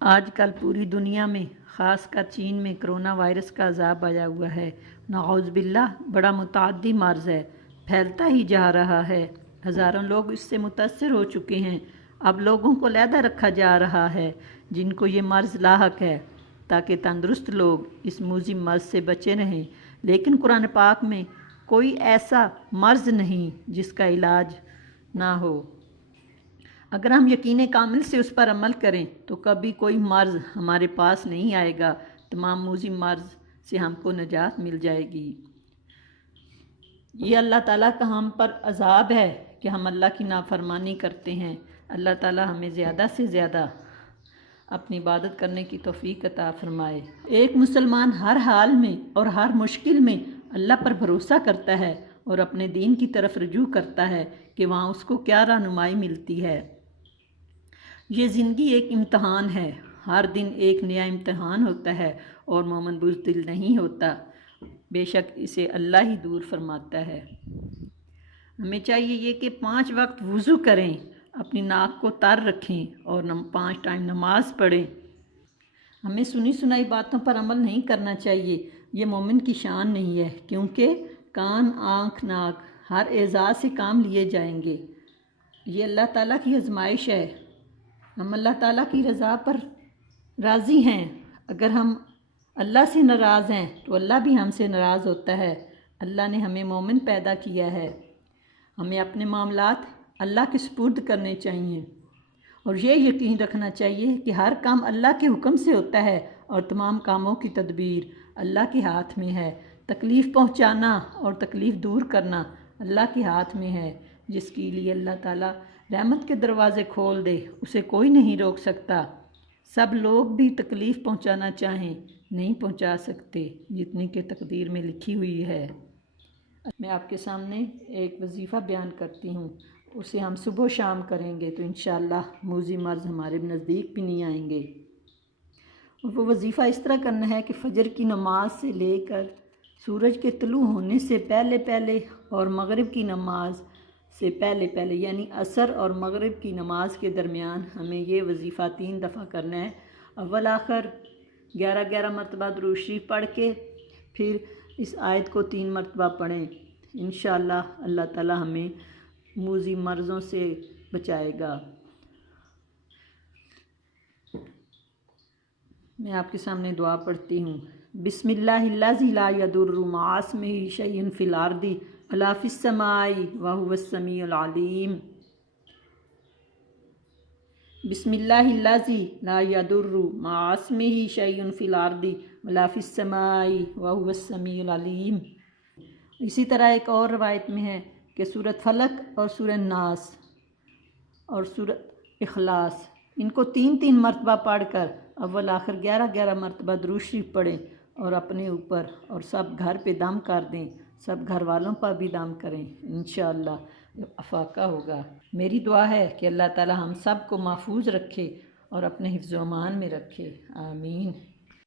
आजकल पूरी दुनिया में ख़ासकर चीन में कोरोना वायरस का अज़ाब आया हुआ है। नाउज़ुबिल्लाह बड़ा मुतअद्दी मर्ज़ है, फैलता ही जा रहा है। हज़ारों लोग इससे मुतासर हो चुके हैं। अब लोगों को अलहदा रखा जा रहा है जिनको ये मर्ज़ लाहक है, ताकि तंदुरुस्त लोग इस मूज़ी मर्ज़ से बचे रहें। लेकिन कुरान पाक में कोई ऐसा मर्ज़ नहीं जिसका इलाज ना हो। अगर हम यकीन कामिल से उस पर अमल करें तो कभी कोई मर्ज़ हमारे पास नहीं आएगा। तमाम मूज़ी मर्ज़ से हमको निजात मिल जाएगी। ये अल्लाह ताला का हम पर अज़ाब है कि हम अल्लाह की नाफरमानी करते हैं। अल्लाह ताला हमें ज़्यादा से ज़्यादा अपनी इबादत करने की तौफीक अता फरमाए। एक मुसलमान हर हाल में और हर मुश्किल में अल्लाह पर भरोसा करता है और अपने दीन की तरफ रुजू करता है कि वहाँ उसको क्या रहनुमाई मिलती है। ये ज़िंदगी एक इम्तहान है, हर दिन एक नया इम्तहान होता है और मोमिन बुज़दिल नहीं होता, बेशक इसे अल्लाह ही दूर फरमाता है। हमें चाहिए ये कि 5 वक्त वज़ू करें, अपनी नाक को तर रखें और 5 टाइम नमाज पढ़ें। हमें सुनी सुनाई बातों पर अमल नहीं करना चाहिए, ये मोमिन की शान नहीं है, क्योंकि कान, आँख, नाक हर एज़ा से काम लिए जाएंगे। ये अल्लाह ताला की आजमाइश है। हम अल्लाह ताला की रज़ा पर राज़ी हैं। अगर हम अल्लाह से नाराज़ हैं तो अल्लाह भी हमसे नाराज़ होता है। अल्लाह ने हमें मोमिन पैदा किया है। हमें अपने मामलात अल्लाह के सुपुर्द करने चाहिए और ये यकीन रखना चाहिए कि हर काम अल्लाह के हुक्म से होता है और तमाम कामों की तदबीर अल्लाह के हाथ में है। तकलीफ़ पहुँचाना और तकलीफ़ दूर करना अल्लाह के हाथ में है। जिसके लिए अल्लाह ताला रहमत के दरवाज़े खोल दे, उसे कोई नहीं रोक सकता। सब लोग भी तकलीफ़ पहुँचाना चाहें नहीं पहुँचा सकते, जितनी के तकदीर में लिखी हुई है। मैं आपके सामने एक वजीफ़ा बयान करती हूँ, उसे हम सुबह शाम करेंगे तो इंशाअल्लाह मूज़ी मर्ज़ हमारे नज़दीक भी नहीं आएंगे। और वो वजीफ़ा इस तरह करना है कि फ़जर की नमाज से लेकर सूरज के तुलू होने से पहले पहले और मगरिब की नमाज से पहले पहले यानी असर और मगरिब की नमाज के दरमियान हमें ये वजीफ़ा 3 दफ़ा करना है। अव्वल आखिर 11-11 मरतबा दुरूद शरीफ पढ़ के फिर इस आयत को 3 मरतबा पढ़ें। इंशाअल्लाह अल्लाह ताला हमें मूज़ी मर्ज़ों से बचाएगा। मैं आपके सामने दुआ पढ़ती हूँ। बिस्मिल्लाहिल्लज़ी ला यदुर्रु मअ इस्मिही शैउन फिल अर्दि वला फिस समाई व हुवस समीउल अलीम। बिस्मिल्लाहिल्लज़ी ला यदुर्रु मअ इस्मिही शैउन फिल अर्दि वला फिस समाई व हुवस समीउल अलीम। इसी तरह एक और रवायत में है कि सूरत फलक और सूरत नास और सूरत इखलास इनको 3-3 मरतबा पढ़कर अव्वल आखिर 11-11 मरतबा दुरूद शरीफ पढ़ें और अपने ऊपर और सब घर पे दम कर दें, सब घर वालों पर भी दम करें। इंशाअल्लाह अफाका होगा। मेरी दुआ है कि अल्लाह ताला हम सब को महफूज रखे और अपने हिफ्ज़-ओ-अमान में रखे। आमीन।